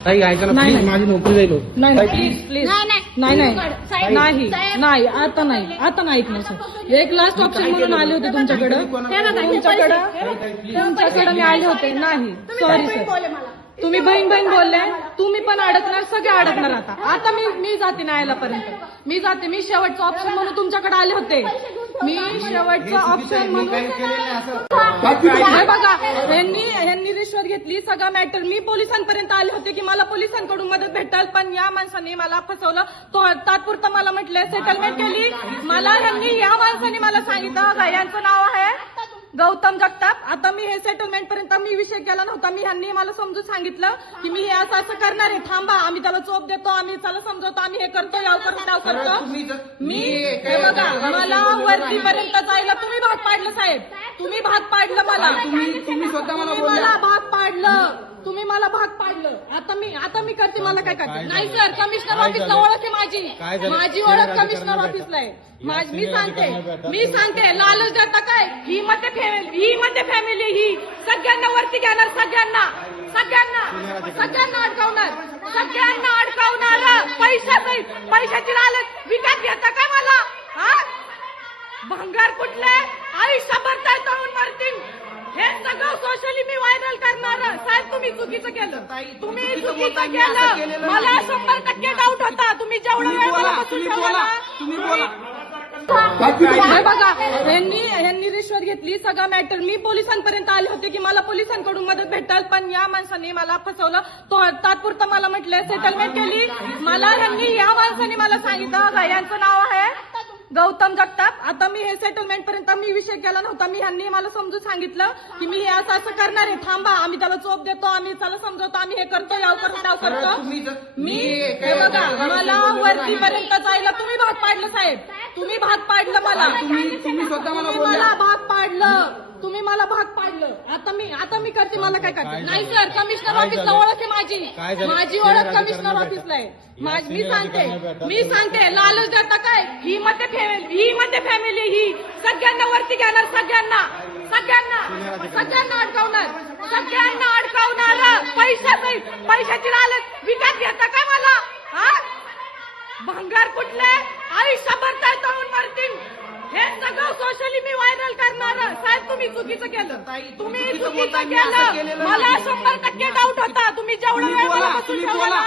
ताई ऐका ना प्लीज, माझी नोकरी जाईल. नाही नाही प्लीज प्लीज नाही नाही नाही आता नाही ऐकणार सर. एक लास्ट ऑप्शन म्हणून आले होते तुमच्याकडं मी आले होते. नाही सॉरी सर, तुम्ही बहीण बोलले, तुम्ही पण अडकणार, सगळे अडकणार. आता मी जाते न्यायालयापर्यंत, मी जाते. मी शेवटचा ऑप्शन म्हणून तुमच्याकडे आले होते. मी शेवटचा ऑप्शन म्हणून हे बघा, ह्यांनी रिश्वत घेतली, सगळा मॅटर. मी पोलिसांपर्यंत आले होते की मला पोलिसांकडून मदत भेटेल, पण या माणसाने मला फसवलं. तो तात्पुरतं मला म्हटलं सेटलमेंट केली. मला या माणसाने मला सांगितलं यांचं नाव आहे गौतम जगताप. आता मी हे सेटलमेंट पर्यंत मी विषय केला नव्हता. ह्यांनी मला समजून सांगितलं की मी हे असं करणार आहे, थांबा, आम्ही त्याला चोप देतो, आम्ही त्याला समजवतो, आम्ही हे करतो, याव करतो. मी हे बघा, मला वरतीपर्यंत जायला तुम्ही भाग पाडलं साहेब, तुम्ही भाग पाडलं मला, तुम्ही स्वतः मला भाग पाडलं, तुम्ही मला भाग पाडलं. आता मी करते, मला काय करते. नाही सर, कमिशनर ऑफिसला ओळख आहे माझी ओळख कमिशनर ऑफिसला आहे. मी सांगते लालच देता काय? ही मध्ये फॅमिली ही सगळ्यांना वरती घेणार, सगळ्यांना अडकवणार. पैशाची लालच विकत घेता काय मला? हा, भंगार कुठले? आयुष्यभर तळून मरतील. हे सगळं सोशली मी व्हायरल करणार. साहेब तुम्ही चुकीचं केलं. मला 100% डाऊट होता. तुम्ही जेवढा वेळ मला बसून ठेवला. हे बघा, ह्यांनी रिश्वत घेतली, सगळा मॅटर. मी पोलिसांपर्यंत आले होते की मला पोलिसांकडून मदत भेटेल, पण या माणसाने मला फसवलं. तो तात्पुरतं मला म्हटलं सेटलमेंट केली. या माणसाने मला सांगितलं यांचं नाव आहे गौतम जगताप. आता मी हे सेटलमेंट पर्यंत मी विषय केला नव्हता. ह्यांनी मला समजून सांगितलं की मी हे असं करणार आहे, थांबा, आम्ही त्याला चोप देतो, आम्ही त्याला समजवतो, आम्ही हे करतो, याव करतो. मी हे बघा, मला वरतीपर्यंत जायला तुम्ही भाग पाडलं साहेब, तुम्ही भाग पाडलं मला, तुम्ही स्वतः मला भाग पाडलं, तुम्ही मला भाग पाडलं. आता मी करते, मला काय करते. नाही सर, कमिशनर ऑफिसला ओळख आहे माझी ओळख कमिशनर ऑफिसला आहे. मी सांगते लालच देता काय? ही मध्ये फॅमिली ही सगळ्यांना वरती घेणार, सगळ्यांना अडकवणार. पैशाची लालच विकत घेता काय मला? हा, भंगार कुठले? आयुष्यभर तळून मरतील. हे सगळं सोशली मी व्हायरल करणार. साहेब तुम्ही चुकीचं केलं. मला 100% डाऊट होता. तुम्ही जेवढा वेळ मला बसून ठेवला.